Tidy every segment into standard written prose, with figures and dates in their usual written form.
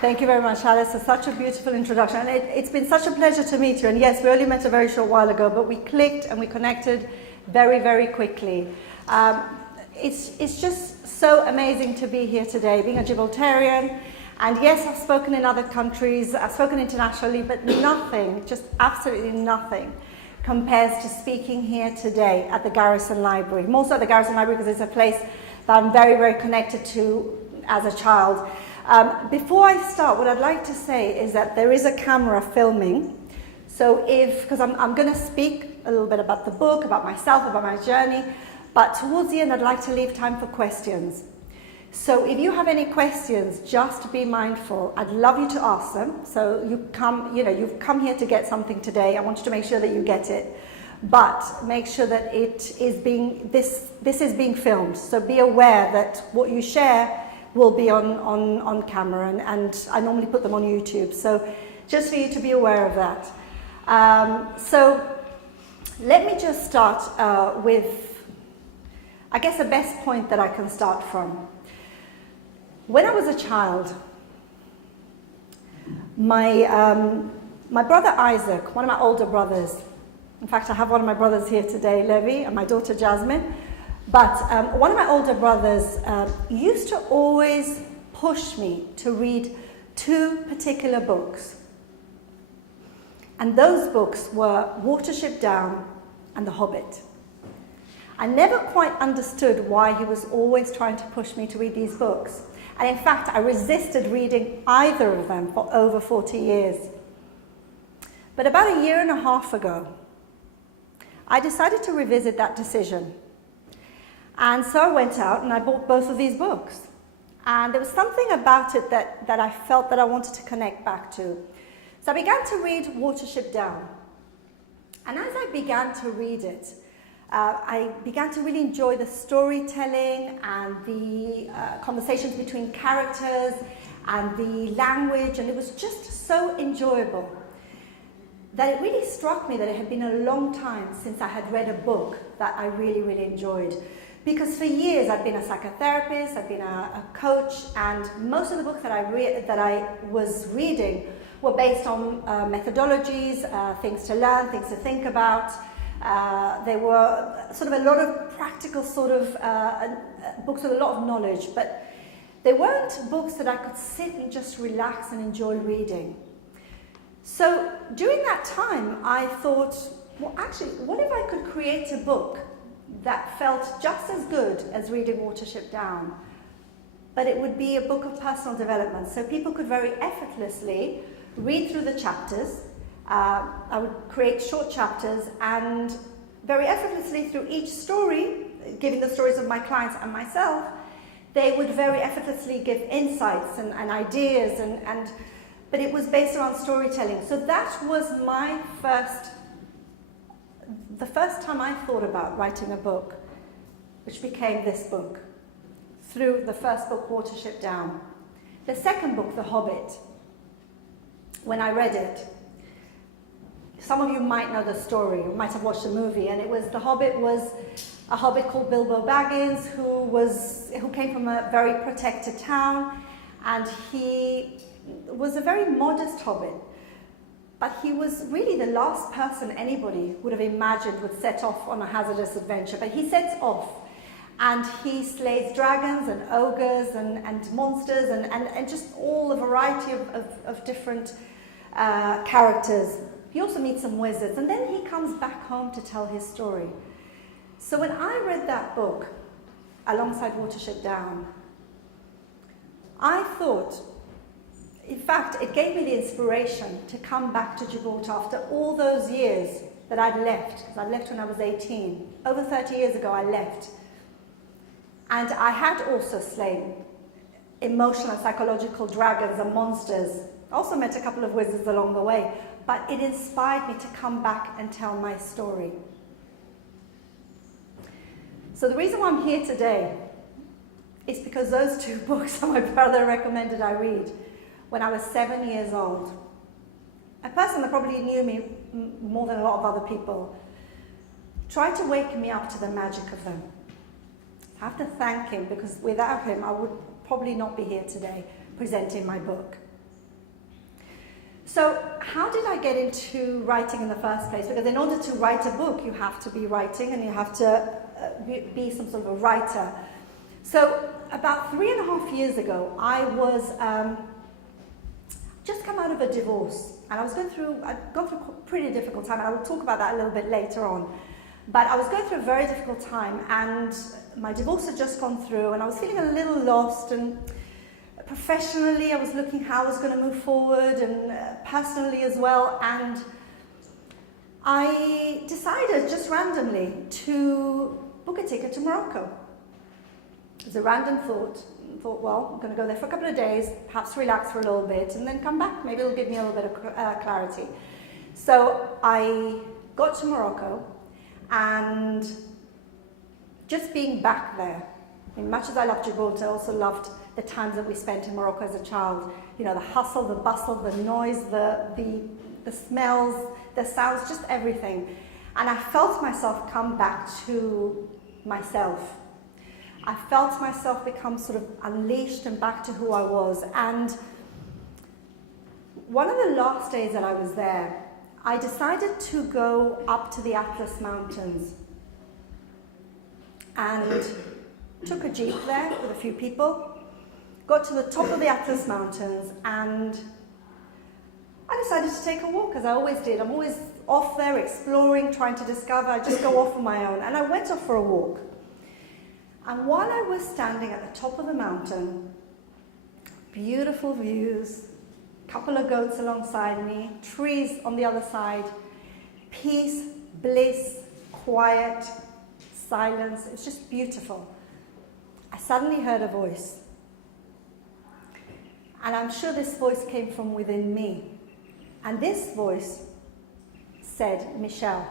Thank you very much, Alice, for such a beautiful introduction. And it's been such a pleasure to meet you. And yes, we only met a very short while ago, but we clicked and we connected very, very quickly. It's just so amazing to be here today, being a Gibraltarian. And yes, I've spoken in other countries, I've spoken internationally, but nothing, just absolutely nothing, compares to speaking here today at the Garrison Library. More so at the Garrison Library because it's a place that I'm very, very connected to as a child. Before I start, what I'd like to say is that there is a camera filming. So because I'm going to speak a little bit about the book, about myself, about my journey, but towards the end I'd like to leave time for questions. So if you have any questions, just be mindful. I'd love you to ask them. So you've come here to get something today. I want you to make sure that you get it. But make sure that this is being filmed. So be aware that what you share will be on camera, and I normally put them on YouTube. So just for you to be aware of that. So let me just start with, I guess, the best point that I can start from. When I was a child, my brother Isaac, one of my older brothers, in fact I have one of my brothers here today, Levi, and my daughter Jasmine, but one of my older brothers used to always push me to read two particular books. And those books were Watership Down and The Hobbit. I never quite understood why he was always trying to push me to read these books. And in fact, I resisted reading either of them for over 40 years. But about a year and a half ago, I decided to revisit that decision. And so I went out and I bought both of these books. And there was something about it that I felt that I wanted to connect back to. So I began to read Watership Down. And as I began to read it, I began to really enjoy the storytelling and the conversations between characters and the language, and it was just so enjoyable that it really struck me that it had been a long time since I had read a book that I really, really enjoyed. Because for years I'd been a psychotherapist, I'd been a coach, and most of the books that I was reading were based on methodologies, things to learn, things to think about. They were sort of a lot of practical sort of books with a lot of knowledge, but they weren't books that I could sit and just relax and enjoy reading. So during that time, I thought, well, actually, what if I could create a book that felt just as good as reading Watership Down, but it would be a book of personal development, so people could very effortlessly read through the chapters. I would create short chapters, and very effortlessly through each story, giving the stories of my clients and myself, they would very effortlessly give insights and ideas, but it was based around storytelling. So that was the first time I thought about writing a book, which became this book, through the first book, Watership Down. The second book, The Hobbit, when I read it, some of you might know the story, you might have watched the movie, and The Hobbit was a hobbit called Bilbo Baggins who came from a very protected town, and he was a very modest hobbit. But he was really the last person anybody would have imagined would set off on a hazardous adventure. But he sets off, and he slays dragons and ogres and monsters and just all a variety of different characters. He also meets some wizards, and then he comes back home to tell his story. So when I read that book, alongside Watership Down, I thought, in fact, it gave me the inspiration to come back to Gibraltar after all those years that I'd left, because I left when I was 18. Over 30 years ago, I left. And I had also slain emotional and psychological dragons and monsters. I also met a couple of wizards along the way, but it inspired me to come back and tell my story. So the reason why I'm here today is because those two books that my brother recommended I read when I was 7 years old. A person that probably knew me more than a lot of other people tried to wake me up to the magic of them. I have to thank him, because without him I would probably not be here today presenting my book. So how did I get into writing in the first place? Because in order to write a book, you have to be writing and you have to be some sort of a writer. So about 3.5 years ago, I was just come out of a divorce, and I'd gone through a pretty difficult time, and I will talk about that a little bit later on. But I was going through a very difficult time, and my divorce had just gone through, and I was feeling a little lost, and professionally I was looking how I was going to move forward, and personally as well, and I decided just randomly to book a ticket to Morocco. It was a random thought. I thought, well, I'm going to go there for a couple of days, perhaps relax for a little bit, and then come back. Maybe it'll give me a little bit of clarity. So I got to Morocco, and just being back there, I mean, much as I loved Gibraltar, I also loved the times that we spent in Morocco as a child. You know, the hustle, the bustle, the noise, the smells, the sounds, just everything. And I felt myself come back to myself. I felt myself become sort of unleashed and back to who I was. And one of the last days that I was there, I decided to go up to the Atlas Mountains and took a jeep there with a few people, got to the top of the Atlas Mountains, and I decided to take a walk, as I always did. I'm always off there exploring, trying to discover. I just go off on my own. And I went off for a walk. And while I was standing at the top of the mountain, beautiful views, a couple of goats alongside me, trees on the other side, peace, bliss, quiet, silence. It was just beautiful. I suddenly heard a voice. And I'm sure this voice came from within me. And this voice said, Michelle,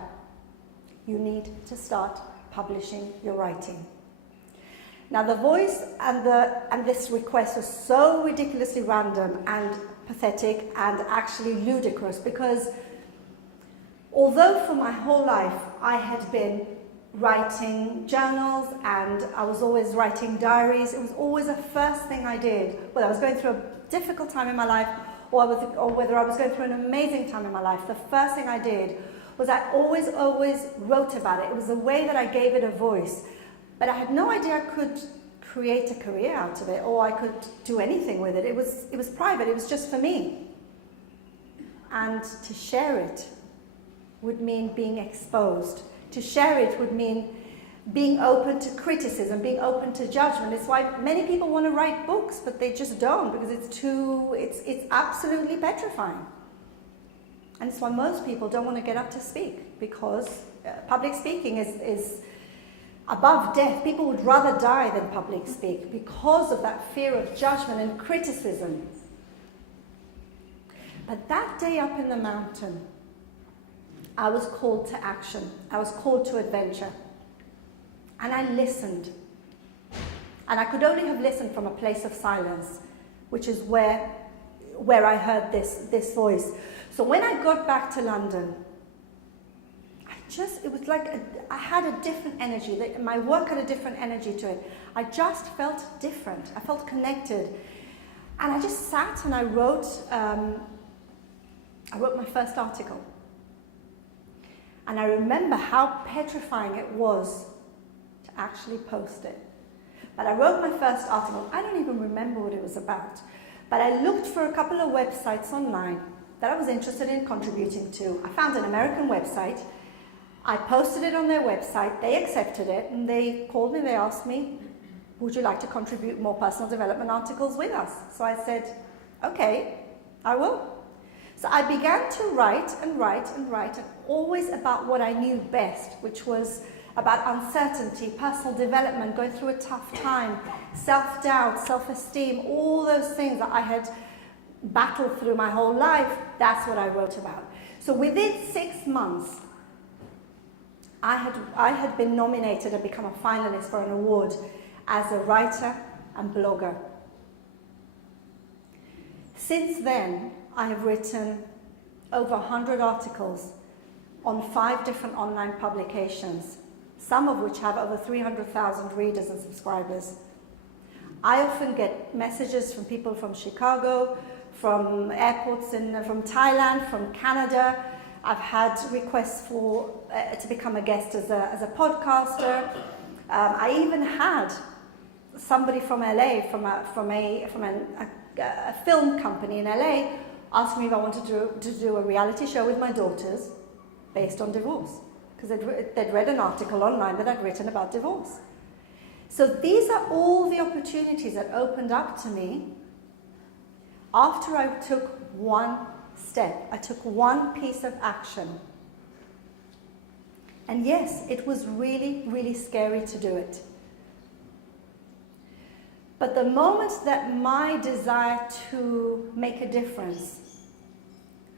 you need to start publishing your writing. Now the voice and this request was so ridiculously random and pathetic and actually ludicrous, because although for my whole life I had been writing journals and I was always writing diaries, it was always the first thing I did, whether I was going through a difficult time in my life or whether I was going through an amazing time in my life, the first thing I did was I always wrote about it. It was the way that I gave it a voice. But I had no idea I could create a career out of it, or I could do anything with it. It was private, it was just for me. And to share it would mean being exposed. To share it would mean being open to criticism, being open to judgment. It's why many people want to write books, but they just don't, because it's absolutely petrifying. And it's why most people don't want to get up to speak, because public speaking is above death. People would rather die than public speak because of that fear of judgment and criticism. But that day up in the mountain, I was called to action. I was called to adventure. And I listened. And I could only have listened from a place of silence, which is where I heard this voice. So when I got back to London, it was like I had a different energy. My work had a different energy to it. I just felt different. I felt connected. And I just sat and I wrote my first article. And I remember how petrifying it was to actually post it. But I wrote my first article. I don't even remember what it was about. But I looked for a couple of websites online that I was interested in contributing to. I found an American website. I posted it on their website. They accepted it, and they called me. They asked me, would you like to contribute more personal development articles with us? So I said, okay, I will. So I began to write and write and write, and always about what I knew best, which was about uncertainty, personal development, going through a tough time, self-doubt, self-esteem, all those things that I had battled through my whole life. That's what I wrote about. So within 6 months, I had been nominated and become a finalist for an award as a writer and blogger. Since then, I have written over 100 articles on 5 different online publications, some of which have over 300,000 readers and subscribers. I often get messages from people from Chicago, from airports from Thailand, from Canada. I've had requests for to become a guest as a podcaster. I even had somebody from LA, from a film company in LA, asked me if I wanted to do a reality show with my daughters based on divorce, because they'd read an article online that I'd written about divorce. So these are all the opportunities that opened up to me after I took one step. I took one piece of action. And yes, it was really, really scary to do it. But the moment that my desire to make a difference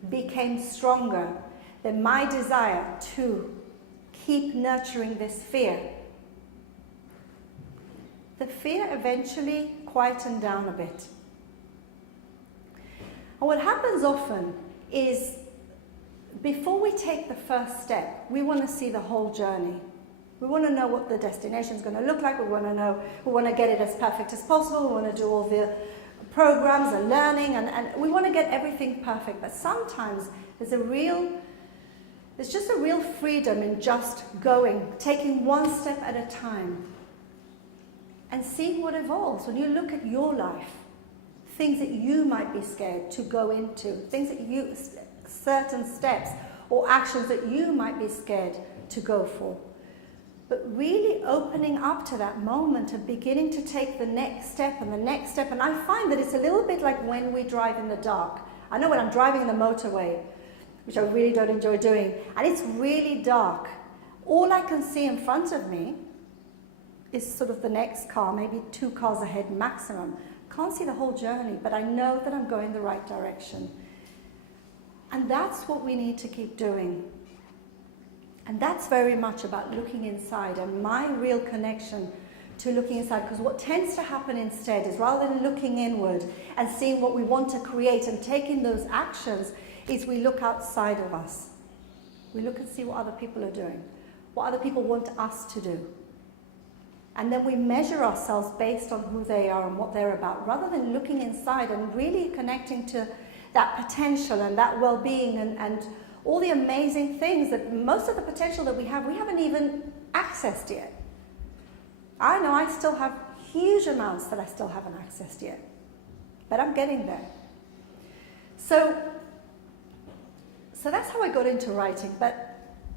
became stronger, then my desire to keep nurturing this fear, the fear eventually quietened down a bit. And what happens often is, before we take the first step, we want to see the whole journey. We want to know what the destination is going to look like. We want to get it as perfect as possible. We want to do all the programs and learning, and we want to get everything perfect. But sometimes there's just a real freedom in just going, taking one step at a time, and seeing what evolves. When you look at your life, things that you might be scared to go into, certain steps or actions that you might be scared to go for. But really opening up to that moment and beginning to take the next step and the next step. And I find that it's a little bit like when we drive in the dark. I know when I'm driving the motorway, which I really don't enjoy doing, and it's really dark, all I can see in front of me is sort of the next car, maybe 2 cars ahead maximum. Can't see the whole journey, but I know that I'm going the right direction. And that's what we need to keep doing. And that's very much about looking inside, and my real connection to looking inside, because what tends to happen instead is, rather than looking inward and seeing what we want to create and taking those actions, is we look outside of us. We look and see what other people are doing, what other people want us to do. And then we measure ourselves based on who they are and what they're about, rather than looking inside and really connecting to that potential and that well-being and all the amazing things that most of the potential that we haven't even accessed yet. I know I still have huge amounts that I still haven't accessed yet, but I'm getting there. So that's how I got into writing, but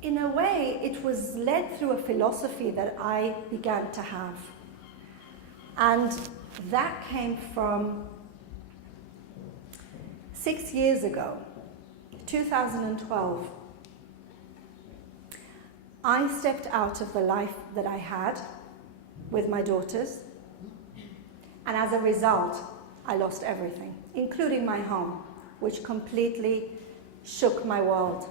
in a way it was led through a philosophy that I began to have. And that came from 6 years ago. 2012, I stepped out of the life that I had with my daughters, and as a result, I lost everything, including my home, which completely shook my world.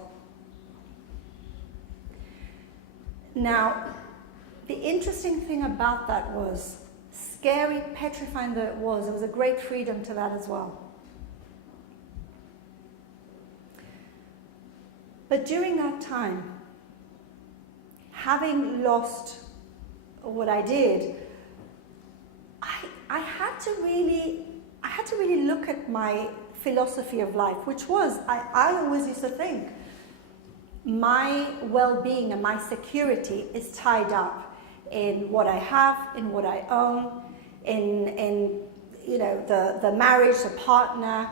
Now, the interesting thing about that was, scary, petrifying though it was, there was a great freedom to that as well. But during that time, having lost what I did, I had to really look at my philosophy of life, which was, I always used to think, my well-being and my security is tied up in what I have, in what I own, in the marriage, the partner,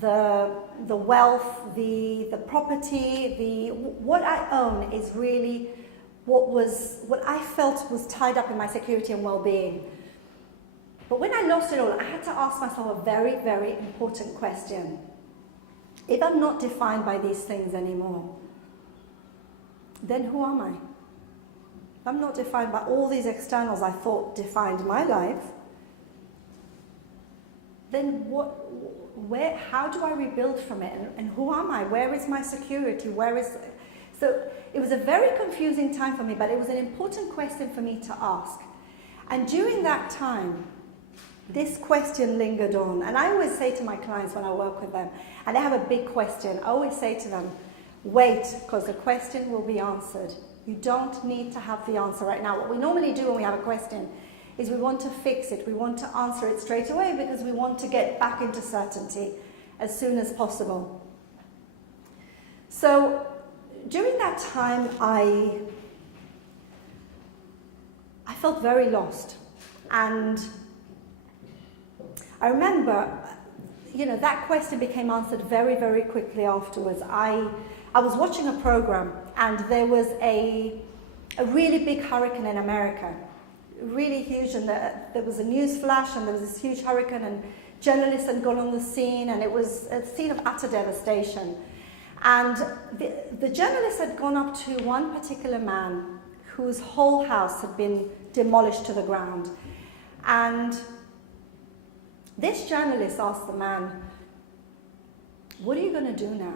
the wealth, the property, what I own is really what I felt was tied up in my security and well-being. But when I lost it all, I had to ask myself a very, very important question. If I'm not defined by these things anymore, then who am I? If I'm not defined by all these externals I thought defined my life, then how do I rebuild from it? And who am I? Where is my security? So it was a very confusing time for me, but it was an important question for me to ask. And during that time, this question lingered on. And I always say to my clients when I work with them, and they have a big question, I always say to them, wait, because the question will be answered. You don't need to have the answer right now. What we normally do when we have a question is we want to fix it. We want to answer it straight away because we want to get back into certainty as soon as possible. So during that time, I felt very lost. And I remember, that question became answered very, very quickly afterwards. I was watching a program, and there was a really big hurricane in America, really huge, and there was a news flash, and there was this huge hurricane, and journalists had gone on the scene, and it was a scene of utter devastation. And the journalists had gone up to one particular man whose whole house had been demolished to the ground. And this journalist asked the man, "What are you going to do now?"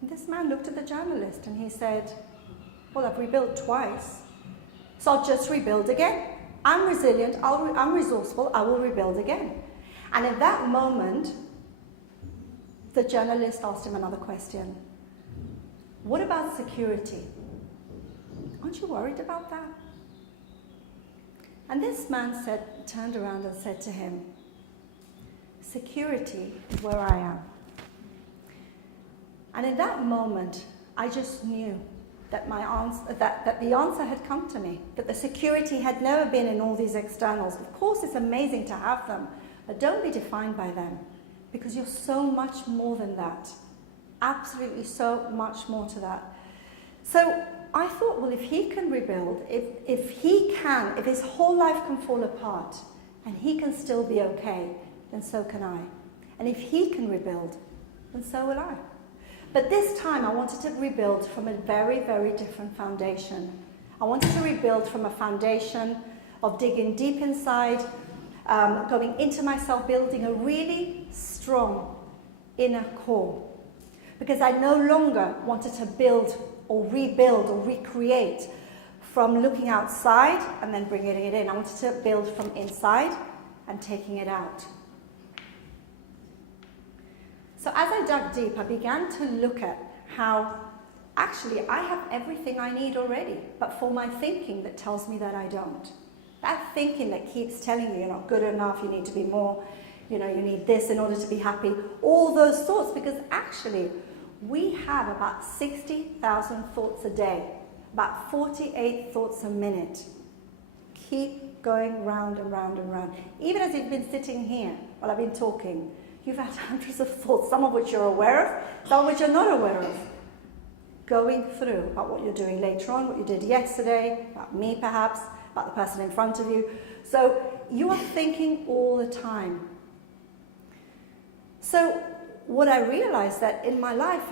And this man looked at the journalist and he said, "Well, I've rebuilt twice, so I'll just rebuild again. I'm resilient, I'm resourceful, I will rebuild again." And at that moment, the journalist asked him another question. "What about security? Aren't you worried about that?" And this man turned around and said to him, "Security is where I am." And in that moment, I just knew that that the answer had come to me, that the security had never been in all these externals. Of course, it's amazing to have them, but don't be defined by them, because you're so much more than that. Absolutely so much more to that. So I thought, well, if he can rebuild, if his whole life can fall apart and he can still be okay, then so can I. And if he can rebuild, then so will I. But this time I wanted to rebuild from a very, very different foundation. I wanted to rebuild from a foundation of digging deep inside, going into myself, building a really strong inner core. Because I no longer wanted to build or rebuild or recreate from looking outside and then bringing it in. I wanted to build from inside and taking it out. So as I dug deep, I began to look at how actually I have everything I need already, but for my thinking that tells me that I don't. That thinking that keeps telling you you're not good enough, you need to be more, you need this in order to be happy, all those thoughts, because actually we have about 60,000 thoughts a day, about 48 thoughts a minute. Keep going round and round and round. Even as you've been sitting here while I've been talking, you've had hundreds of thoughts, some of which you're aware of, some of which you're not aware of, going through about what you're doing later on, what you did yesterday, about me perhaps, about the person in front of you. So you are thinking all the time. So what I realized that in my life,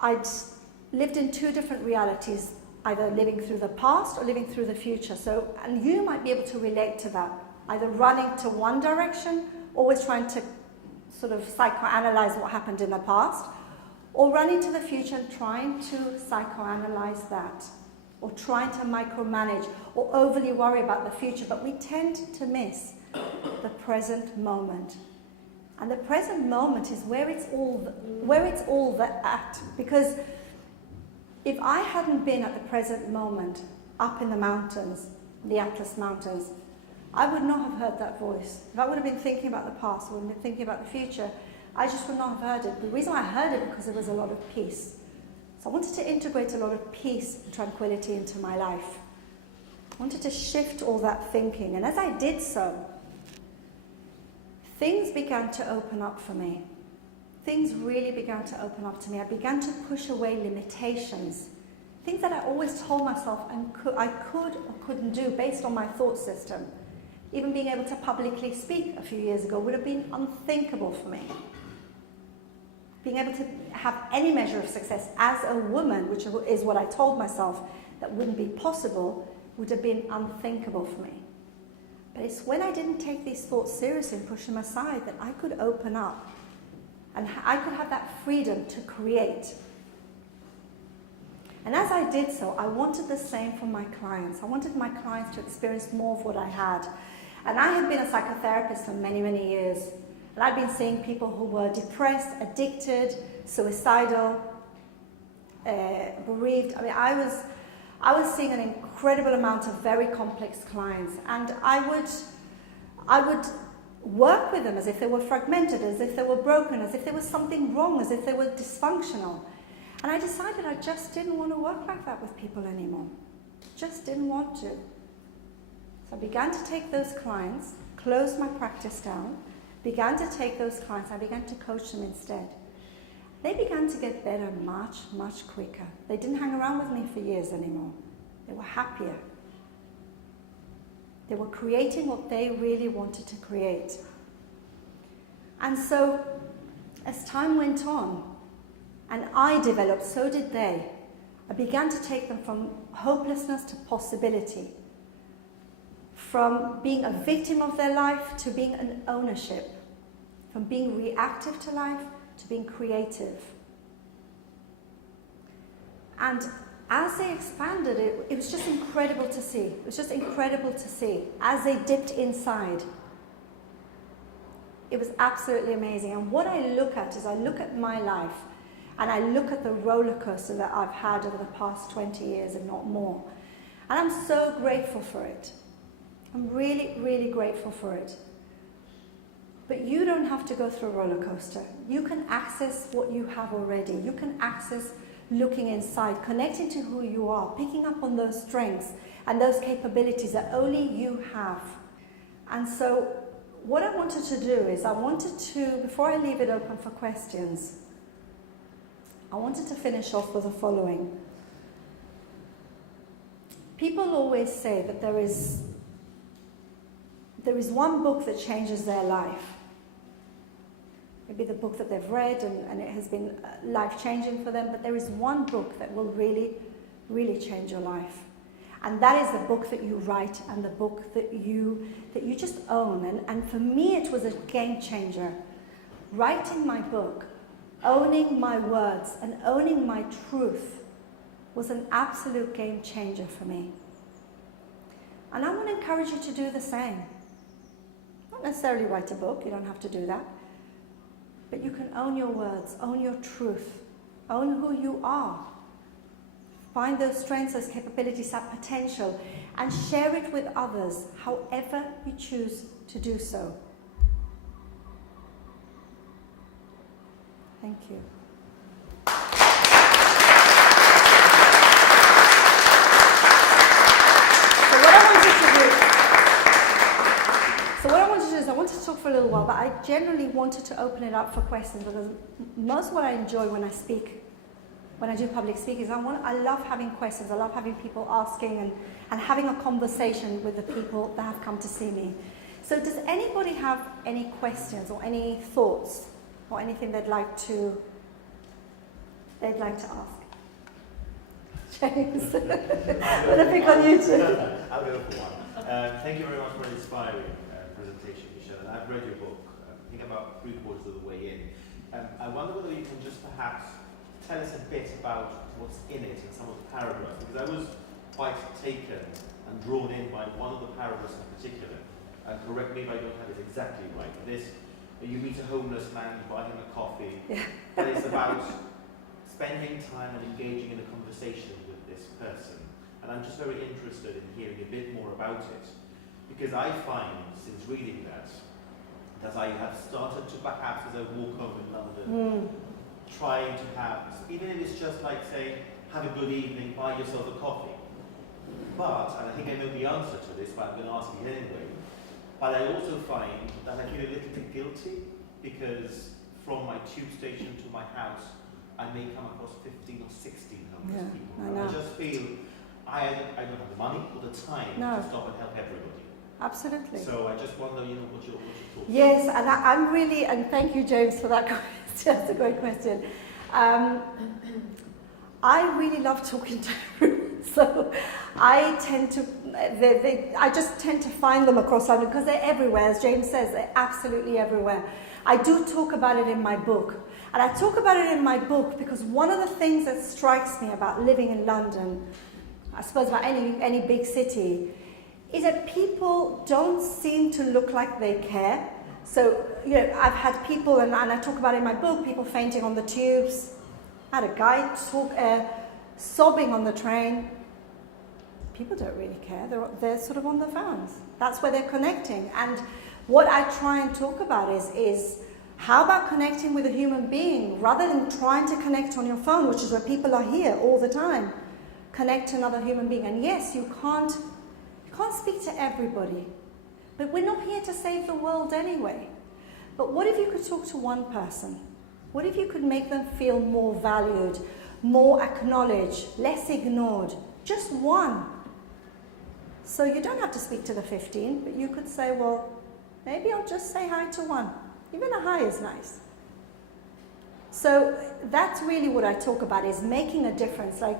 I'd lived in two different realities, either living through the past or living through the future. So, and you might be able to relate to that, either running to one direction, always trying to sort of psychoanalyze what happened in the past, or running to the future and trying to psychoanalyze that, or trying to micromanage or overly worry about the future. But we tend to miss the present moment. And the present moment is where it's all at. Because if I hadn't been at the present moment up in the mountains, the Atlas Mountains, I would not have heard that voice. If I would have been thinking about the past or been thinking about the future, I just would not have heard it. The reason why I heard it because there was a lot of peace. So I wanted to integrate a lot of peace and tranquility into my life. I wanted to shift all that thinking. And as I did so, things began to open up for me. Things really began to open up to me. I began to push away limitations. Things that I always told myself I could or couldn't do based on my thought system. Even being able to publicly speak a few years ago would have been unthinkable for me. Being able to have any measure of success as a woman, which is what I told myself that wouldn't be possible, would have been unthinkable for me. But it's when I didn't take these thoughts seriously and push them aside that I could open up and I could have that freedom to create. And as I did so, I wanted the same for my clients. I wanted my clients to experience more of what I had. And I had been a psychotherapist for many, many years. And I'd been seeing people who were depressed, addicted, suicidal, bereaved. I mean, I was seeing an incredible amount of very complex clients. And I would work with them as if they were fragmented, as if they were broken, as if there was something wrong, as if they were dysfunctional. And I decided I just didn't want to work like that with people anymore. Just didn't want to. So I began to take those clients, closed my practice down, began to take those clients, I began to coach them instead. They began to get better much, much quicker. They didn't hang around with me for years anymore. They were happier. They were creating what they really wanted to create. And so, as time went on, and I developed, so did they, I began to take them from hopelessness to possibility. From being a victim of their life to being an ownership. From being reactive to life to being creative. And as they expanded, it was just incredible to see. It was just incredible to see. As they dipped inside, it was absolutely amazing. And what I look at is I look at my life and I look at the roller coaster that I've had over the past 20 years, if not more. And I'm so grateful for it. I'm really, really grateful for it. But you don't have to go through a roller coaster. You can access what you have already. You can access looking inside, connecting to who you are, picking up on those strengths and those capabilities that only you have. And so what I wanted to do is I wanted to, before I leave it open for questions, I wanted to finish off with the following. People always say that there is one book that changes their life. Maybe the book that they've read and it has been life-changing for them, but there is one book that will really, really change your life. And that is the book that you write and the book that you just own. And for me, it was a game changer. Writing my book, owning my words and owning my truth was an absolute game changer for me. And I want to encourage you to do the same. Not necessarily write a book, you don't have to do that. But you can own your words, own your truth, own who you are. Find those strengths, those capabilities, that potential, and share it with others, however you choose to do so. Thank you. I wanted to talk for a little while, but I generally wanted to open it up for questions because most of what I enjoy when I speak, when I do public speaking, I love having questions. I love having people asking and having a conversation with the people that have come to see me. So does anybody have any questions or any thoughts or anything they'd like to ask? James, I'm going to pick on you too. I'll go for one. Thank you very much for an inspiring presentation, Michelle. And I've read your book, I think about 3/4 of the way in. I wonder whether you can just perhaps tell us a bit about what's in it in some of the paragraphs, because I was quite taken and drawn in by one of the paragraphs in particular. And correct me if I don't have it exactly right. You meet a homeless man, you buy him a coffee, and it's about spending time and engaging in a conversation with this person. And I'm just very interested in hearing a bit more about it. Because I find, since reading that I have started to perhaps, as I walk home in London, trying to have, even if it's just like, say, have a good evening, buy yourself a coffee. But, and I think I know the answer to this, but I'm going to ask you anyway, but I also find that I feel a little bit guilty because from my tube station to my house, I may come across 15 or 16 homeless people. I just feel I don't have the money or the time to stop and help everybody. Absolutely. So I just wonder, what's your thoughts? Yes, and I'm really, and thank you, James, for that question. That's a great question. I really love talking to everyone, so I tend to, I just tend to find them across London because they're everywhere. As James says, they're absolutely everywhere. I do talk about it in my book. And I talk about it in my book because one of the things that strikes me about living in London, I suppose about any big city, is that people don't seem to look like they care. So, I've had people, and I talk about it in my book, people fainting on the tubes. I had a guy sobbing on the train. People don't really care. They're sort of on their phones. That's where they're connecting. And What I try and talk about is how about connecting with a human being rather than trying to connect on your phone, which is where people are here all the time. Connect to another human being. And yes, you can't speak to everybody, but we're not here to save the world anyway. But what if you could talk to one person? What if you could make them feel more valued, more acknowledged, less ignored? Just one. So you don't have to speak to the 15, but you could say, well, maybe I'll just say hi to one. Even a hi is nice. So that's really what I talk about, is making a difference. Like,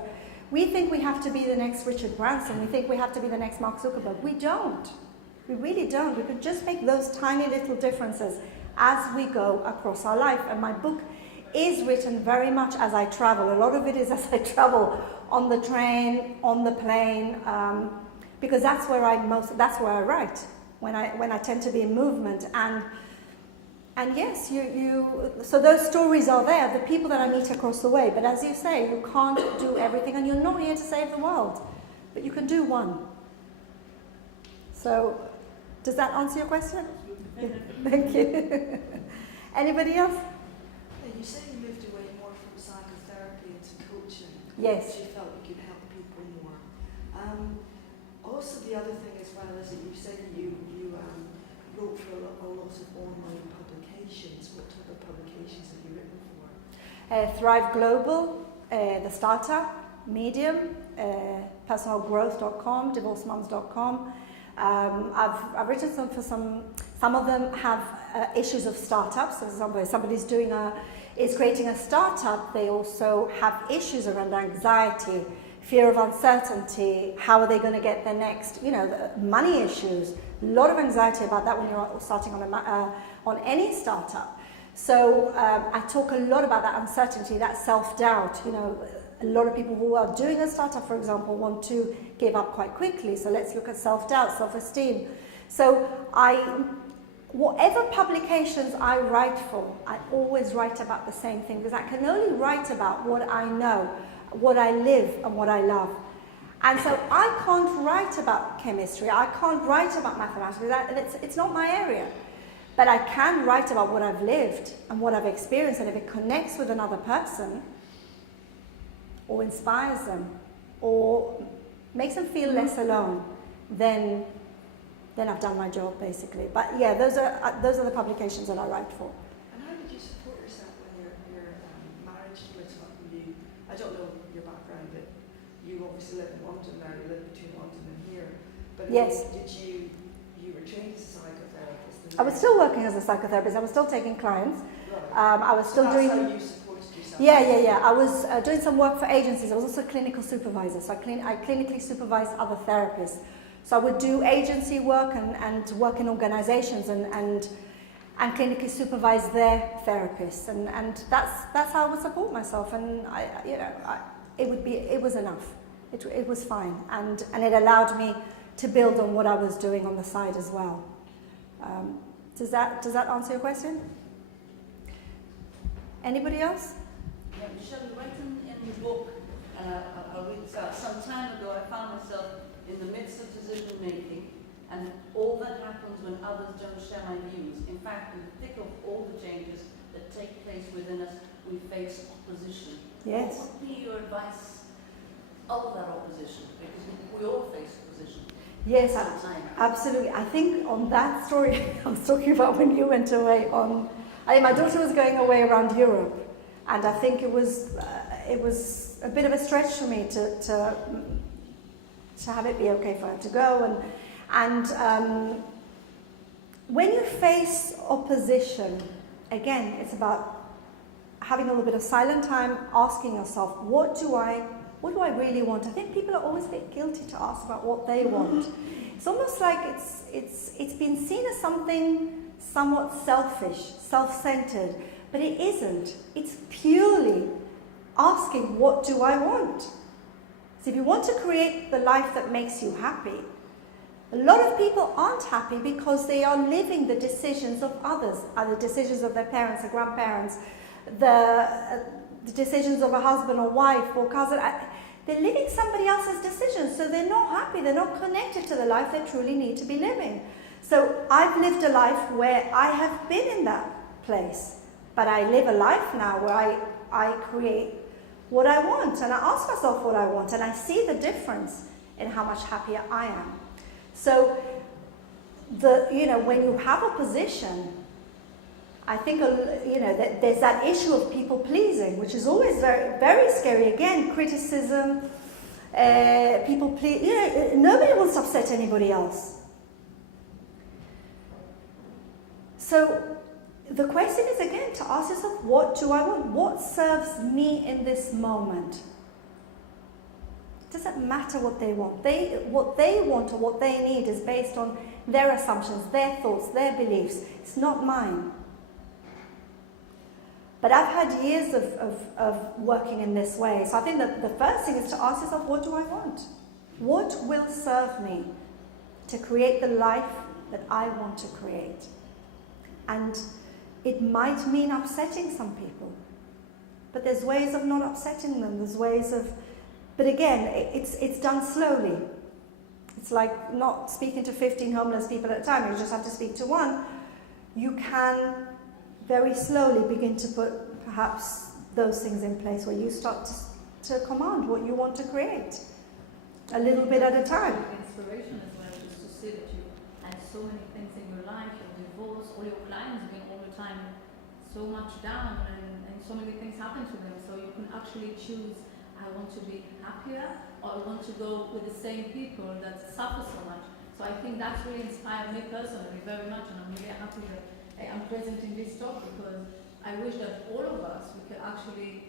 we think we have to be the next Richard Branson. We think we have to be the next Mark Zuckerberg. We don't. We really don't. We could just make those tiny little differences as we go across our life. And my book is written very much as I travel. A lot of it is as I travel on the train, on the plane, because that's where I write when I tend to be in movement. And yes, so those stories are there, the people that I meet across the way. But as you say, you can't do everything, and you're not here to save the world, but you can do one. So, does that answer your question? Thank you. Anybody else? You say you moved away more from psychotherapy into coaching. Yes. You felt you could help people more. Also, the other thing as well is that you said you wrote for a lot of online publications. What type of publications have you written for? Thrive Global, The Starter, Medium, personalgrowth.com, divorcemoms.com. I've written some of them have issues of startups. For example, if somebody's is creating a startup, they also have issues around anxiety, fear of uncertainty, how are they going to get their next, the money issues. A lot of anxiety about that when you're starting on any startup. So I talk a lot about that uncertainty, that self-doubt. A lot of people who are doing a startup, for example, want to give up quite quickly. So let's look at self-doubt, self-esteem. So whatever publications I write for, I always write about the same thing, because I can only write about what I know, what I live, and what I love. And so I can't write about chemistry, I can't write about mathematics, it's not my area. But I can write about what I've lived and what I've experienced, and if it connects with another person, or inspires them, or makes them feel less alone, then I've done my job, basically. But yeah, those are the publications that I write for. And how did you support yourself when your marriage split up? I don't know your background, but you obviously live in London now. You live between London and here. But yes. You were trained as a psychotherapist? I was still working as a psychotherapist. I was still taking clients. Right. I was still doing. That's how you supported yourself. Yeah. I was doing some work for agencies. I was also a clinical supervisor, so I clinically supervised other therapists. So I would do agency work and work in organizations and clinically supervise their therapists, and that's how I would support myself. And it was enough. It was fine, and it allowed me to build on what I was doing on the side as well. Does that answer your question? Anybody else? Yeah, Michelle, you write in your book, I'll read this out. Some time ago, I found myself in the midst of decision making, and all that happens when others don't share my views. In fact, in the thick of all the changes that take place within us, we face opposition. Yes. What would be your advice of that opposition? Because we all face opposition. Yes, sometime. Absolutely. I think on that story I was talking about when you went away my daughter was going away around Europe, and I think it was a bit of a stretch for me to have it be okay for her to go, and when you face opposition, again, it's about having a little bit of silent time, asking yourself, what do I really want? I think people are always a bit guilty to ask about what they want. It's almost like it's been seen as something somewhat selfish, self-centered, but it isn't. It's purely asking, what do I want? So if you want to create the life that makes you happy, a lot of people aren't happy because they are living the decisions of others, the decisions of their parents or grandparents, the decisions of a husband or wife or cousin. They're living somebody else's decisions, so they're not happy, they're not connected to the life they truly need to be living. So I've lived a life where I have been in that place, but I live a life now where I create what I want, and I ask myself what I want, and I see the difference in how much happier I am. So, when you have a position, I think, that there's that issue of people pleasing, which is always very, very scary. Again, criticism, people please. Nobody wants to upset anybody else. So, the question is again to ask yourself, what do I want? What serves me in this moment? It doesn't matter what they want. What they want or what they need is based on their assumptions, their thoughts, their beliefs. It's not mine. But I've had years of working in this way. So I think that the first thing is to ask yourself, what do I want? What will serve me to create the life that I want to create? And it might mean upsetting some people. But there's ways of not upsetting them. There's ways of... But again, it's done slowly. It's like not speaking to 15 homeless people at a time. You just have to speak to one. You can very slowly begin to put perhaps those things in place where you start to command what you want to create. A little bit at a time. Inspiration as well, just to see that you had so many things in your life, your divorce, all your clients being all the time so much down, and so many things happen to them. So you can actually choose, I want to be happier, or I want to go with the same people that suffer so much. So I think that's really inspired me personally very much, and I'm really happy that I'm presenting this talk, because I wish that all of us, we could actually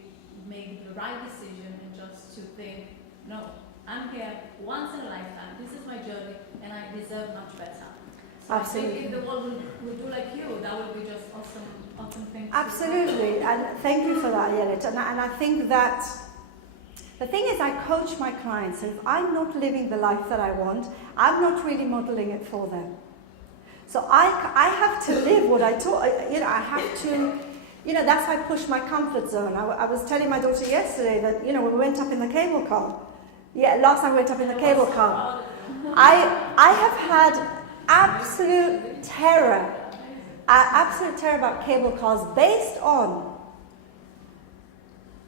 make the right decision and just to think, no, I'm here once in a lifetime, this is my journey, and I deserve much better. So Absolutely. I think if the world would do like you, that would be just awesome thing. Absolutely, and thank you for that, Yelit. And I think that the thing is, I coach my clients. So if I'm not living the life that I want, I'm not really modeling it for them. So I have to live what I taught. I have to. That's why I push my comfort zone. I was telling my daughter yesterday that when we went up in the cable car. Yeah, last time we went up in the cable car. I have had absolute terror about cable cars based on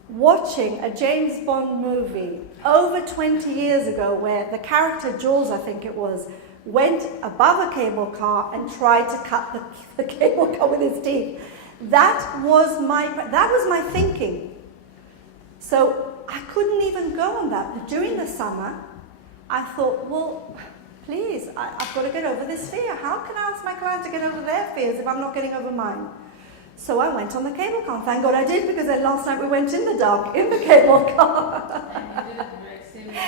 watching a James Bond movie over 20 years ago where the character Jules, I think it was, went above a cable car and tried to cut the cable car with his teeth. That was my thinking. So I couldn't even go on that. But during the summer, I thought, well, please, I've got to get over this fear. How can I ask my client to get over their fears if I'm not getting over mine? So I went on the cable car. Thank God I did, because then last night we went in the dark in the cable car. And you did it very seriously.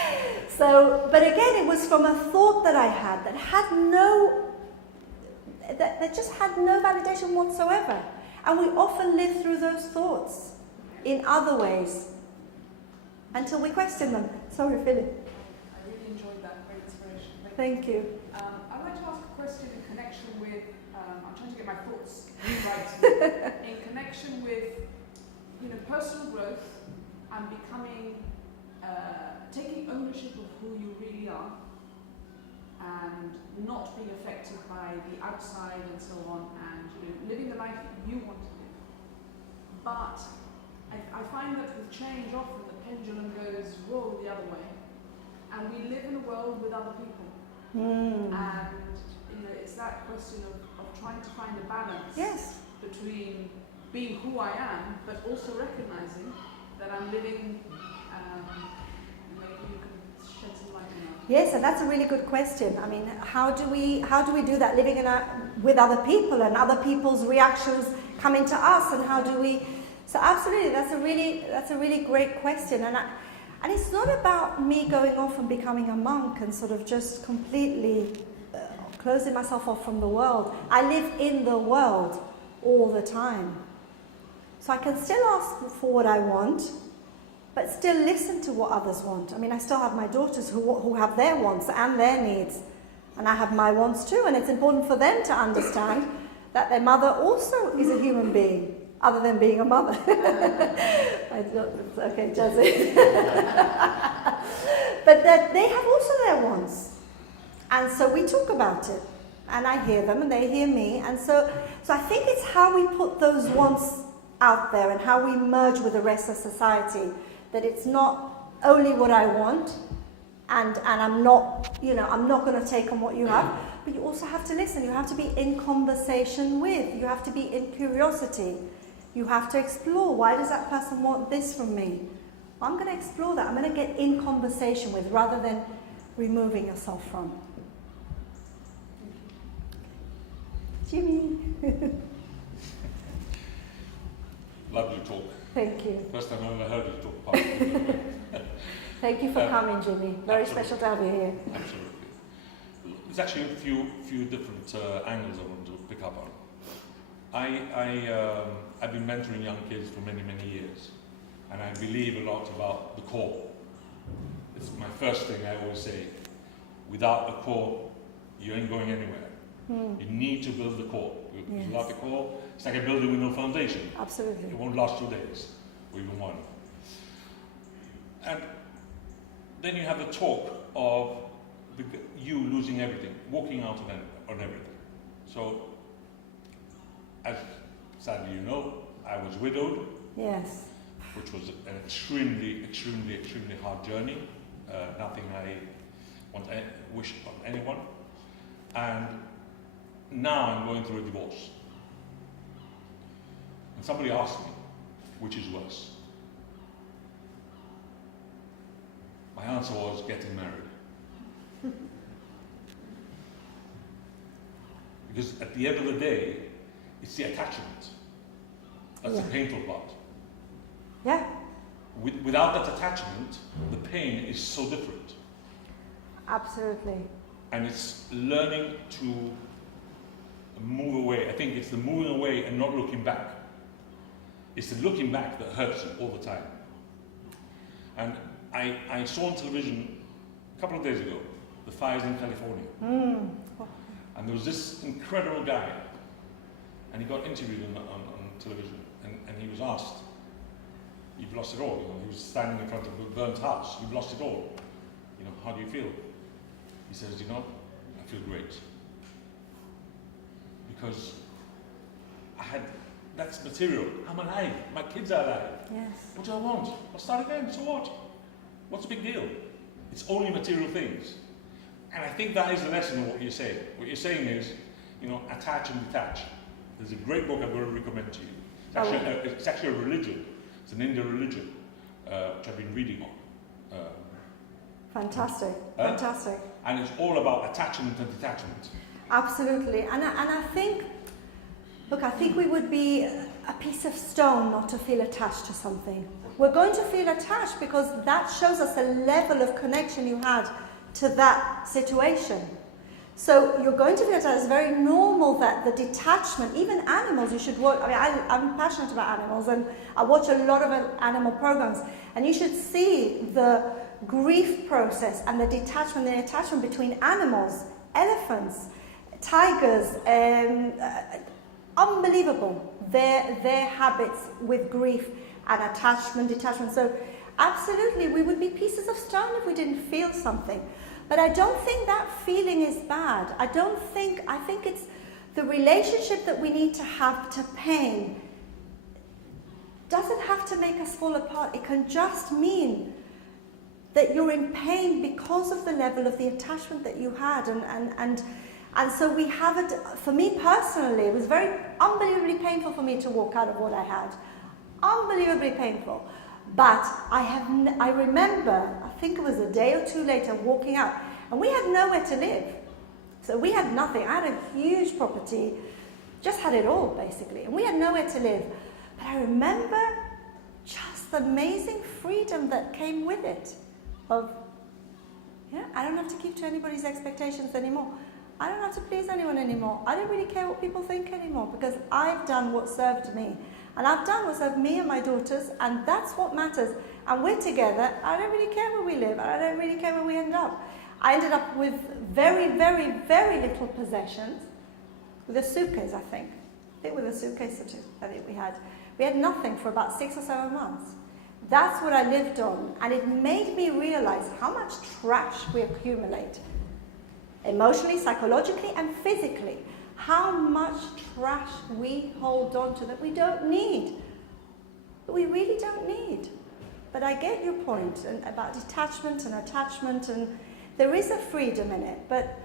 So, but again, it was from a thought that I had that just had no validation whatsoever. And we often live through those thoughts in other ways until we question them. Sorry, Philip. I really enjoyed that. Great inspiration. Thank you. I'd like to ask a question in connection with, I'm trying to get my thoughts right, in connection with, personal growth and becoming, taking ownership of who you really are and not being affected by the outside and so on, and living the life that you want to live. But I find that with change, often the pendulum goes roll the other way, and we live in a world with other people. And it's that question of trying to find a balance between being who I am, but also recognizing that I'm living. Maybe you can shed some light on that. Yes, and that's a really good question. I mean, how do we do that, living with other people and other people's reactions coming to us, and how do we? So absolutely, that's a really great question, and it's not about me going off and becoming a monk and sort of just completely closing myself off from the world. I live in the world all the time, so I can still ask for what I want, but still listen to what others want. I mean, I still have my daughters who have their wants and their needs, and I have my wants too, and it's important for them to understand that their mother also is a human being, other than being a mother. Okay, Jazzy. But that they have also their wants. And so we talk about it. and I hear them and they hear me. And so I think it's how we put those wants out there and how we merge with the rest of society, that it's not only what I want and I'm not, I'm not going to take on what you have, but you also have to listen. You have to be in conversation with. You have to be in curiosity. You have to explore. Why does that person want this from me? I'm going to explore that. I'm going to get in conversation with rather than removing yourself from. Jimmy. Lovely talk. Thank you. First time I ever heard you talk publicly. Thank you for coming, Jimmy. Very Absolutely. special to have you here. Absolutely. There's actually a few different angles I want to pick up on. I've been mentoring young kids for many, many years, and I believe a lot about the core. It's my first thing I always say. Without the core, you ain't going anywhere. You need to build the core. Yes. Without the core, it's like a building with no foundation. Absolutely. It won't last 2 days, or even one. And then you have the talk of you losing everything, walking out on everything. So, as sadly you know, I was widowed, Yes. which was an extremely, extremely, extremely hard journey. Nothing I wish on anyone. And now I'm going through a divorce. And somebody asked me, which is worse? My answer was getting married. Because at the end of the day, it's the attachment. That's the painful part. Yeah. Without that attachment, the pain is so different. Absolutely. And it's learning to move away. I think it's the moving away and not looking back. It's the looking back that hurts you all the time. And I saw on television a couple of days ago the fires in California. And there was this incredible guy, and he got interviewed on television, and he was asked, "You've lost it all." He was standing in front of a burnt house. "You've lost it all. How do you feel?" He says, "I feel great. Because that's material. I'm alive. My kids are alive. Yes. What do I want? I'll start again. So what? What's the big deal? It's only material things." And I think that is the lesson of what you're saying. What you're saying is, attach and detach. There's a great book I'm going to recommend to you. It's actually a religion. It's an Indian religion, which I've been reading on. Fantastic. Fantastic. And it's all about attachment and detachment. Absolutely. And I think, I think we would be a piece of stone not to feel attached to something. We're going to feel attached because that shows us a level of connection you had to that situation. So you're going to feel attached. It's very normal that the detachment, even animals, you should watch. I'm passionate about animals and I watch a lot of animal programs, and you should see the grief process and the detachment and the attachment between animals, elephants, tigers, unbelievable, their habits with grief and attachment, detachment. So absolutely, we would be pieces of stone if we didn't feel something. But I don't think that feeling is bad. I think it's the relationship that we need to have to pain doesn't have to make us fall apart. It can just mean that you're in pain because of the level of the attachment that you had. And so we have it. For me personally, it was very unbelievably painful for me to walk out of what I had. Unbelievably painful. But I remember, I think it was a day or two later, walking out, and we had nowhere to live. So we had nothing. I had a huge property, just had it all basically, and we had nowhere to live. But I remember just the amazing freedom that came with it. I don't have to keep to anybody's expectations anymore. I don't have to please anyone anymore. I don't really care what people think anymore because I've done what served me. And I've done what served me and my daughters, and that's what matters. And we're together. I don't really care where we live. I don't really care where we end up. I ended up with very, very, very little possessions. With a suitcase, I think. With a suitcase or two, I think we had. We had nothing for about 6 or 7 months. That's what I lived on. And it made me realize how much trash we accumulate. Emotionally, psychologically, and physically. How much trash we hold on to that we don't need. That we really don't need. But I get your point about detachment and attachment, and there is a freedom in it. But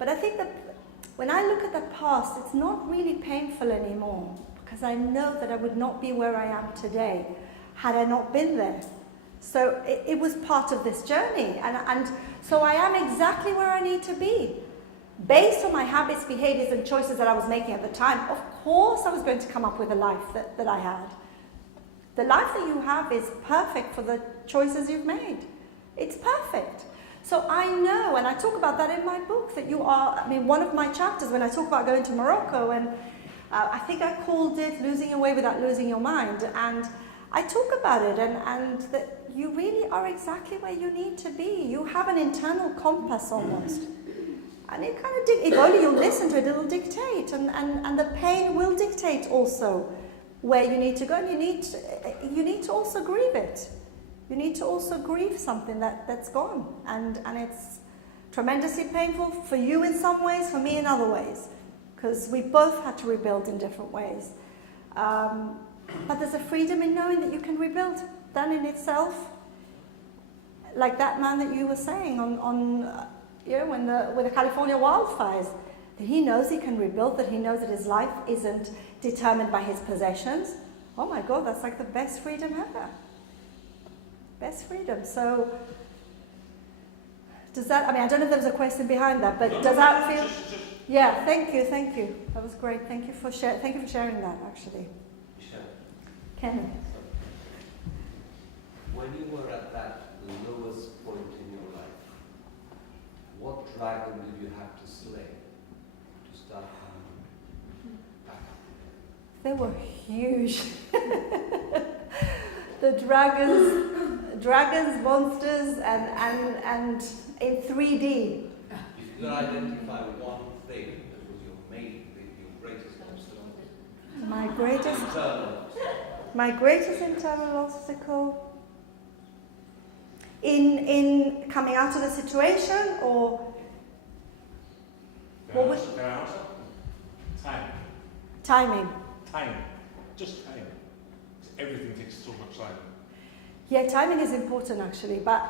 I think that when I look at the past, it's not really painful anymore, because I know that I would not be where I am today had I not been there. So it was part of this journey, and so I am exactly where I need to be. Based on my habits, behaviors, and choices that I was making at the time, of course I was going to come up with a life that I had. The life that you have is perfect for the choices you've made. It's perfect. So I know, and I talk about that in my book, that you are, I mean, one of my chapters when I talk about going to Morocco, and I think I called it Losing Your Way Without Losing Your Mind, and I talk about it, and that you really are exactly where you need to be. You have an internal compass almost. And it kind of, if only you listen to it, it'll dictate, and the pain will dictate also where you need to go, and you need to also grieve it. You need to also grieve something that's gone, and it's tremendously painful for you in some ways, for me in other ways, because we both had to rebuild in different ways. But there's a freedom in knowing that you can rebuild. That in itself, like that man that you were saying on with the California wildfires, that he knows he can rebuild, that he knows that his life isn't determined by his possessions. Oh my God, that's like the best freedom ever. Best freedom. So, does that, I mean, I don't know if there was a question behind that, but does that feel... Yeah, thank you. That was great. Thank you for sharing that, actually. Michelle. Ken. When you were at that lowest point in your life, what dragon did you have to slay to start coming back up again? They were huge. The dragons, monsters, and in 3D. If you could identify one thing that was your greatest obstacle. My greatest internal obstacle in coming out of the situation, or what was timing. Just time. Everything takes so much time. Yeah, timing is important actually, but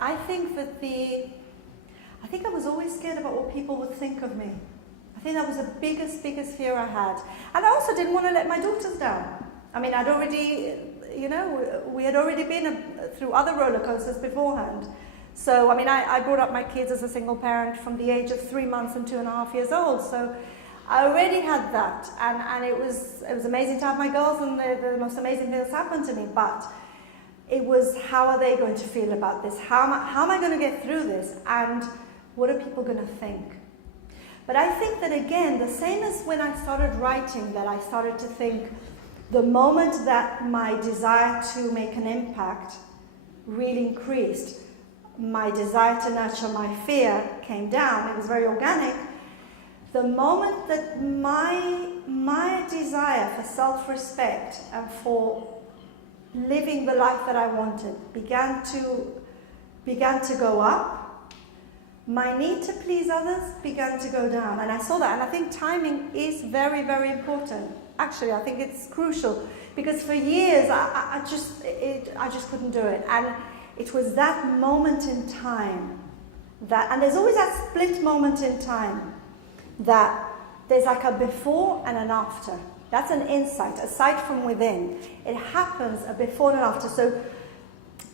I think that I was always scared about what people would think of me. I think that was the biggest fear I had. And I also didn't want to let my daughters down. I mean, I'd already, we had already been through other roller coasters beforehand. So, I mean, I brought up my kids as a single parent from the age of 3 months and 2.5 years old. So I already had that. And it was amazing to have my girls, and the most amazing thing that's happened to me. But it was, how are they going to feel about this? How am I going to get through this? And what are people going to think? But I think that, again, the same as when I started writing, that I started to think, the moment that my desire to make an impact really increased, my desire to nurture my fear came down. It was very organic. The moment that my desire for self-respect and for living the life that I wanted began to go up, my need to please others began to go down. And I saw that, and I think timing is very, very important. Actually, I think it's crucial, because for years I just couldn't do it. And it was that moment in time and there's always that split moment in time, that there's like a before and an after. That's an insight, a sight from within. It happens a before and an after. So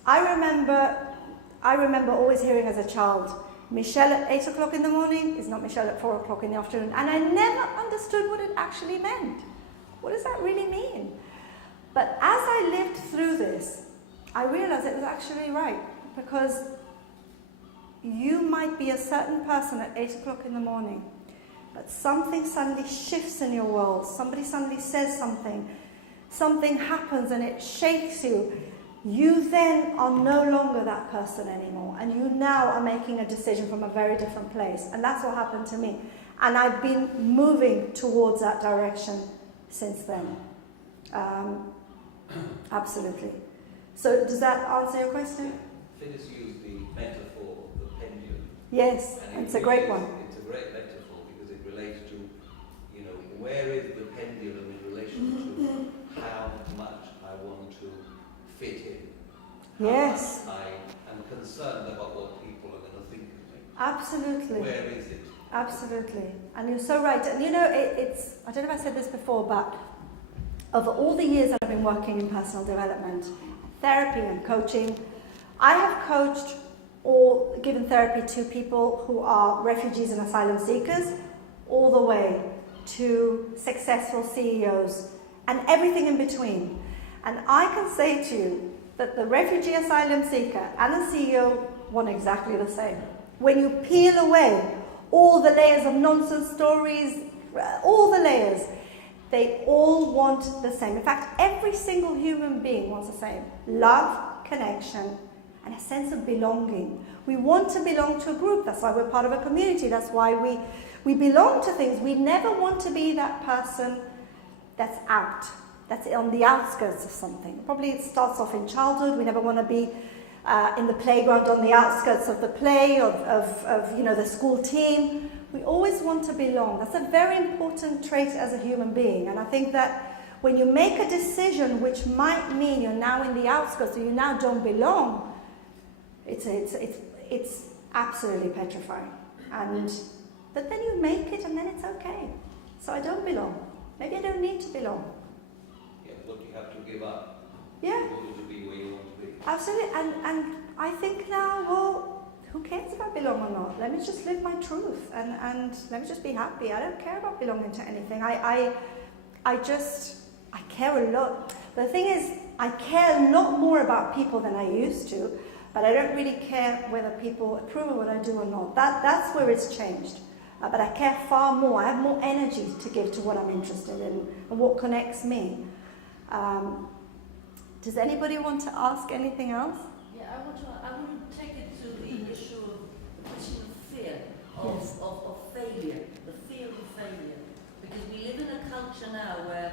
I remember always hearing as a child, Michelle at 8 o'clock in the morning is not Michelle at 4 o'clock in the afternoon. And I never understood what it actually meant. What does that really mean? But as I lived through this, I realized it was actually right, because you might be a certain person at 8 o'clock in the morning, but something suddenly shifts in your world. Somebody suddenly says something happens and it shakes you. You then are no longer that person anymore, and you now are making a decision from a very different place. And that's what happened to me. And I've been moving towards that direction since then. Absolutely. So does that answer your question? Phyllis used the metaphor of the pendulum. Yes, And it's a great one. It's a great metaphor because it relates to, you know, where is the pendulum in relation to how much I want to fit in. How Yes. much I am concerned about what people are going to think of me. Absolutely. Where is it? Absolutely. And you're so right. And you know, it's, I don't know if I said this before, but over all the years I've been working in personal development, therapy and coaching, I have coached or given therapy to people who are refugees and asylum seekers, all the way to successful CEOs and everything in between. And I can say to you that the refugee asylum seeker and the CEO want exactly the same. When you peel away all the layers of nonsense stories, all the layers, they all want the same. In fact, every single human being wants the same. Love, connection, and a sense of belonging. We want to belong to a group. That's why we're part of a community. That's why we belong to things. We never want to be that person that's out, that's on the outskirts of something. Probably it starts off in childhood. We never want to be in the playground on the outskirts of the play, of you know, the school team. We always want to belong. That's a very important trait as a human being. And I think that when you make a decision which might mean you're now in the outskirts or you now don't belong, it's absolutely petrifying. But then you make it and then it's okay. So I don't belong. Maybe I don't need to belong. Yeah, what you have to give up Yeah. in order to be where you want to be. Absolutely. And I think now, well, who cares if I belong or not? Let me just live my truth and let me just be happy. I don't care about belonging to anything. I care a lot. But the thing is, I care a lot more about people than I used to, but I don't really care whether people approve of what I do or not. That's where it's changed. But I care far more. I have more energy to give to what I'm interested in and what connects me. Does anybody want to ask anything else? Yeah, I want to take it to the issue of the question of fear, of failure, the fear of failure. Because we live in a culture now where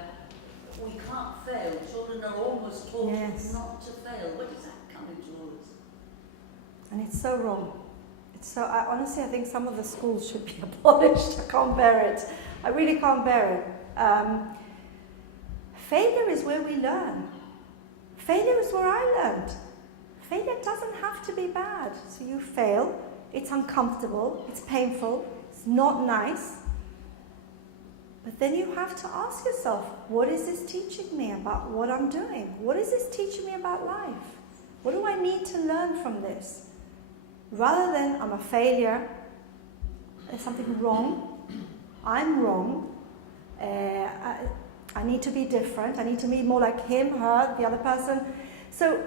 we can't fail. Children are almost taught not to fail. Where does that come into all this? And it's so wrong. Honestly, I think some of the schools should be abolished. I can't bear it. I really can't bear it. Failure is where we learn. Failure is where I learned. Failure doesn't have to be bad. So you fail, it's uncomfortable, it's painful, it's not nice. But then you have to ask yourself, what is this teaching me about what I'm doing? What is this teaching me about life? What do I need to learn from this? Rather than, I'm a failure, there's something wrong, I'm wrong, I need to be different, I need to be more like him, her, the other person. So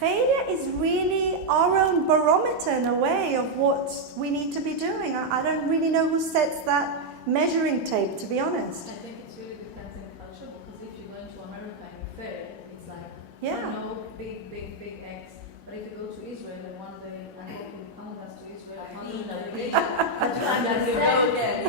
failure is really our own barometer in a way of what we need to be doing. I don't really know who sets that measuring tape, to be honest. I think it really depends on culture, because if you go into America and you fail, it's like, Yeah. oh no, big X. But if you go to Israel and one day, I hope you come with us to Israel, but you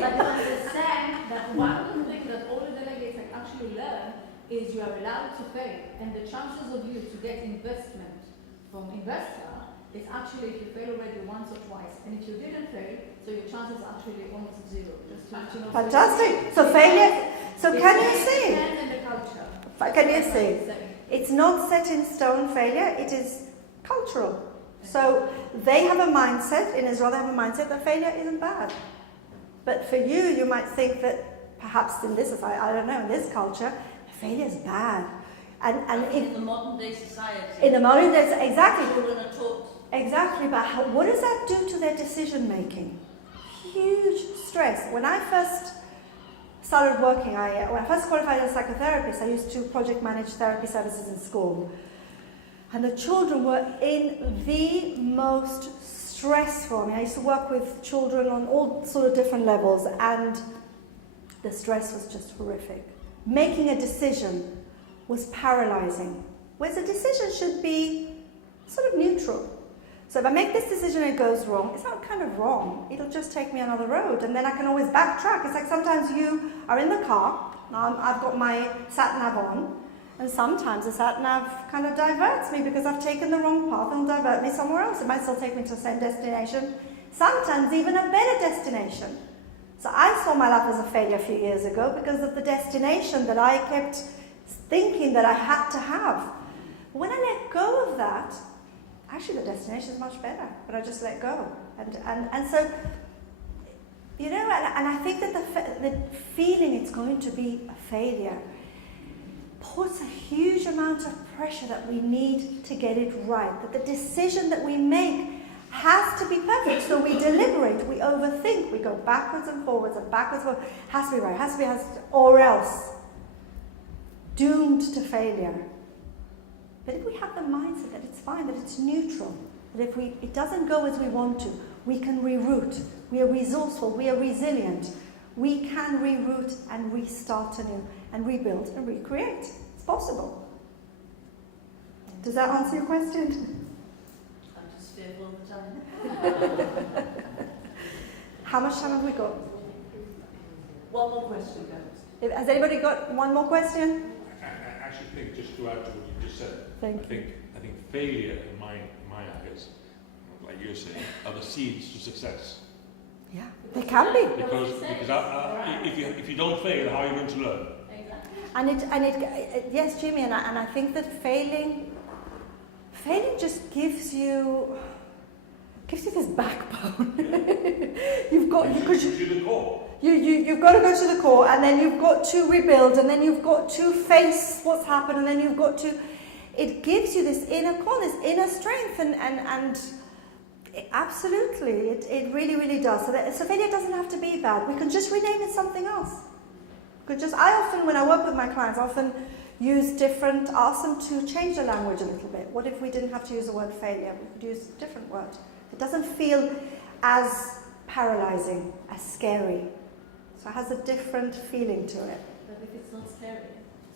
understand that one of the things that all the delegates actually learn is you are allowed to fail, and the chances of you to get investment from investor is actually if you fail already once or twice, and if you didn't fail, so your chances are actually almost zero. Just to let you know. Fantastic. So failure, so can you see? It depends on the culture. Can you see? It's not set in stone failure, it is cultural. So they have a mindset, in Israel they have a mindset that failure isn't bad. But for you, you might think that perhaps in this, I don't know, in this culture, failure is bad. And in the modern day society. In the modern day, exactly. Children are taught. Exactly, but what does that do to their decision making? Huge stress. When I first started working, when I first qualified as a psychotherapist, I used to project manage therapy services in school. And the children were in the most stressful. I mean, I used to work with children on all sort of different levels, and the stress was just horrific. Making a decision was paralyzing, whereas a decision should be sort of neutral. So if I make this decision and it goes wrong, it's not kind of wrong. It'll just take me another road, and then I can always backtrack. It's like sometimes you are in the car, now I've got my sat-nav on, and sometimes the sat-nav kind of diverts me because I've taken the wrong path and will divert me somewhere else. It might still take me to the same destination, sometimes even a better destination. So I saw my life as a failure a few years ago because of the destination that I kept thinking that I had to have. When I let go of that, actually the destination is much better, but I just let go. And so, you know, and I think that the feeling it's going to be a failure puts a huge amount of pressure that we need to get it right, that the decision that we make has to be perfect. So we deliberate, we overthink, we go backwards and forwards, has to be right, has to be, or else doomed to failure. But if we have the mindset that it's fine, that it's neutral, that if it doesn't go as we want to, we can reroute. We are resourceful, we are resilient. We can reroute and restart anew and rebuild and recreate. It's possible. Does that answer your question? I'm just fearful all the time. How much time have we got? One more question, guys. Has anybody got one more question? I actually think, just to add to what you just said, Thank you. I think failure in my eyes, like you're saying, are the seeds to success. Yeah, they can be. Because if you don't fail, how are you going to learn? Exactly. And it yes, Jimmy, and I think that failing just gives you this backbone. You've got You've got to go to the core, and then you've got to rebuild, and then you've got to face what's happened, and then you've got to. It gives you this inner core, this inner strength, and absolutely, it really, really does. So failure doesn't have to be bad. We can just rename it something else. I often, when I work with my clients, ask them to change the language a little bit. What if we didn't have to use the word failure? We could use a different word. It doesn't feel as paralyzing, as scary. So it has a different feeling to it. But if it's not scary,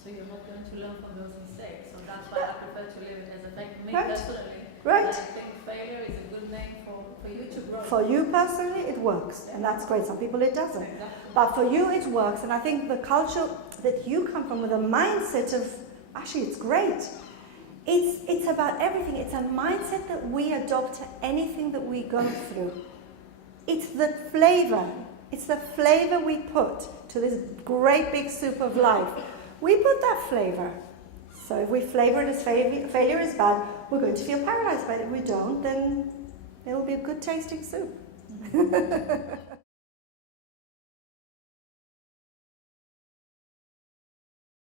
so you're not going to learn from those mistakes. So that's why I prefer to leave it as a fact. For me personally, Right. I think failure is a good name for you to grow. For you personally, it works, and that's great. Some people it doesn't. Exactly. But for you, it works, and I think the culture that you come from with a mindset of, actually, it's great. It's about everything. It's a mindset that we adopt to anything that we go through. It's the flavor. It's the flavor we put to this great big soup of life. We put that flavor. So if we flavor it as failure is bad, we're going to feel paralyzed by it. If we don't, then it'll be a good tasting soup.